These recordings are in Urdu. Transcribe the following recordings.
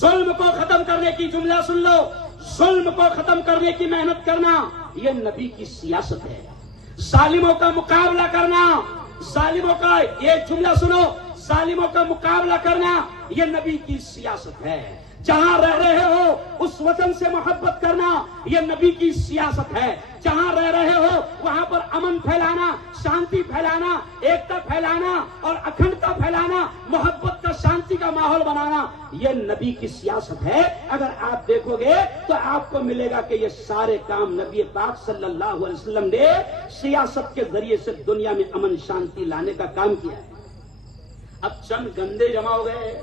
ظلم کو ختم کرنے کی، جملہ سن لو، ظلم کو ختم کرنے کی محنت کرنا یہ نبی کی سیاست ہے. ظالموں کا مقابلہ کرنا، ظالموں کا، یہ جملہ سنو، ظالموں کا مقابلہ کرنا یہ نبی کی سیاست ہے. جہاں رہ رہے ہو اس وطن سے محبت کرنا یہ نبی کی سیاست ہے. جہاں رہ رہے ہو وہاں پر امن پھیلانا، شانتی پھیلانا، ایکتا پھیلانا اور اکھنڈتا پھیلانا، محبت کا، شانتی کا ماحول بنانا یہ نبی کی سیاست ہے. اگر آپ دیکھو گے تو آپ کو ملے گا کہ یہ سارے کام نبی پاک صلی اللہ علیہ وسلم نے سیاست کے ذریعے سے دنیا میں امن شانتی لانے کا کام کیا ہے. اب چند گندے جمع ہو گئے،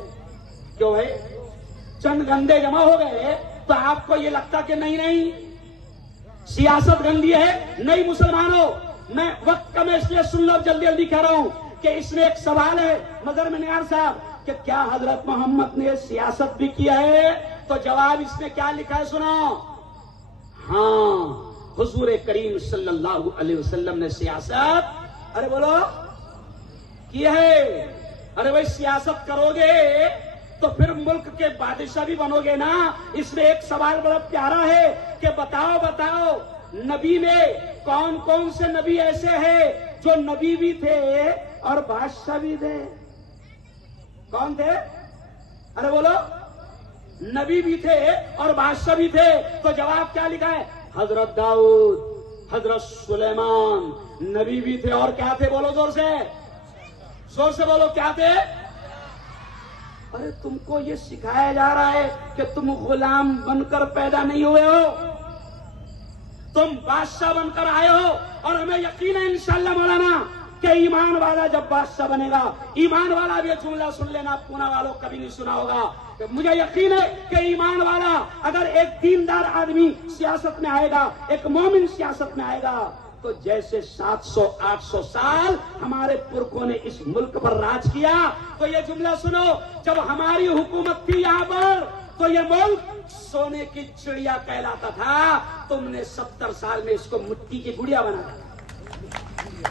کیوں ہے؟ چند گندے جمع ہو گئے تو آپ کو یہ لگتا کہ نہیں سیاست گندی ہے. نہیں مسلمانوں، میں وقت کم ہے اس لیے سن لو، جلدی جلدی کہہ رہا ہوں کہ اس میں ایک سوال ہے مظہر منیار صاحب کہ کیا حضرت محمد نے سیاست بھی کیا ہے؟ تو جواب اس میں کیا لکھا ہے سنو. ہاں، حضور کریم صلی اللہ علیہ وسلم نے سیاست، ارے بولو، کی ہے. ارے بھائی سیاست کرو گے تو پھر ملک کے بادشاہ بھی بنو گے نا. اس میں ایک سوال بڑا پیارا ہے کہ بتاؤ نبی میں کون کون سے نبی ایسے ہیں جو نبی بھی تھے اور بادشاہ بھی تھے؟ کون تھے؟ ارے بولو. نبی بھی تھے اور بادشاہ بھی تھے. تو جواب کیا لکھا ہے؟ حضرت داؤد، حضرت سلیمان نبی بھی تھے اور کیا تھے؟ بولو زور سے، زور سے بولو، کیا تھے؟ ارے تم کو یہ سکھایا جا رہا ہے کہ تم غلام بن کر پیدا نہیں ہوئے ہو، تم بادشاہ بن کر آئے ہو. اور ہمیں یقین ہے انشاءاللہ مولانا کہ ایمان والا جب بادشاہ بنے گا، ایمان والا بھی یہ جملہ سن لینا، پونا والوں کبھی نہیں سنا ہوگا. مجھے یقین ہے کہ ایمان والا اگر ایک دیندار آدمی سیاست میں آئے گا، ایک مومن سیاست میں آئے گا، تو جیسے 700-800 سال ہمارے پرکھوں نے اس ملک پر راج کیا، تو یہ جملہ سنو، جب ہماری حکومت تھی یہاں پر تو یہ ملک سونے کی چڑیا کہلاتا تھا. تم نے 70 سال میں اس کو مٹی کی گڑیا بنا دیا.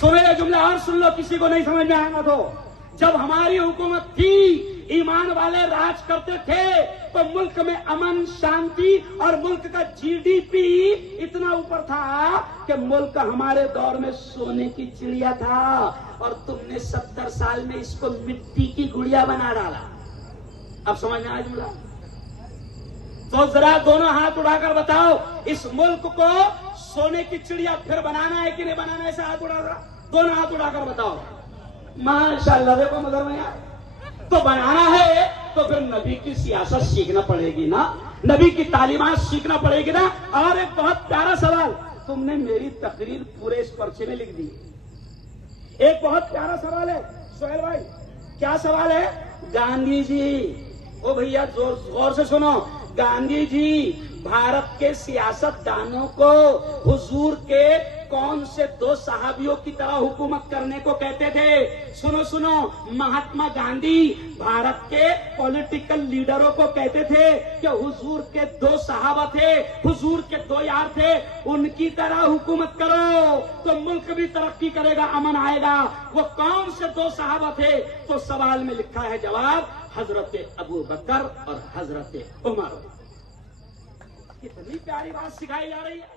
سنو یہ جملہ اور سن لو، کسی کو نہیں سمجھ میں آنا تو. جب ہماری حکومت تھی، ایمان والے راج کرتے تھے، تو ملک میں امن شانتی اور ملک کا GDP اتنا اوپر تھا کہ ملک ہمارے دور میں سونے کی چڑیا تھا اور تم نے 70 سال میں اس کو مٹی کی گڑیا بنا ڈالا. اب سمجھ میں آیا جملہ؟ تو ذرا دونوں ہاتھ اٹھا کر بتاؤ، اس ملک کو سونے کی چڑیا پھر بنانا ہے کہ نہیں بنانا ہے؟ ایسا ہاتھ اٹھا کر، دونوں ہاتھ اٹھا کر بتاؤ. ماشاءاللہ، دیکھو مگر میں تو بنانا ہے تو پھر نبی کی سیاست سیکھنا پڑے گی نا، نبی کی تعلیمات سیکھنا پڑے گی نا. اور ایک بہت پیارا سوال تم نے میری تقریر پورے اس پرچے میں لکھ دی. ایک بہت پیارا سوال ہے سہیل بھائی. کیا سوال ہے؟ گاندھی جی، او بھیا غور سے سنو، گاندھی جی بھارت کے سیاست دانوں کو حضور کے کون سے 2 صحابیوں کی طرح حکومت کرنے کو کہتے تھے؟ سنو، مہاتما گاندھی بھارت کے پولیٹیکل لیڈروں کو کہتے تھے کہ حضور کے 2 صحابہ تھے، حضور کے 2 یار تھے، ان کی طرح حکومت کرو تو ملک بھی ترقی کرے گا، امن آئے گا. وہ کون سے 2 صحابہ تھے؟ تو سوال میں لکھا ہے جواب، حضرت ابو بکر اور حضرت عمر. کتنی پیاری بات سکھائی جا رہی ہے.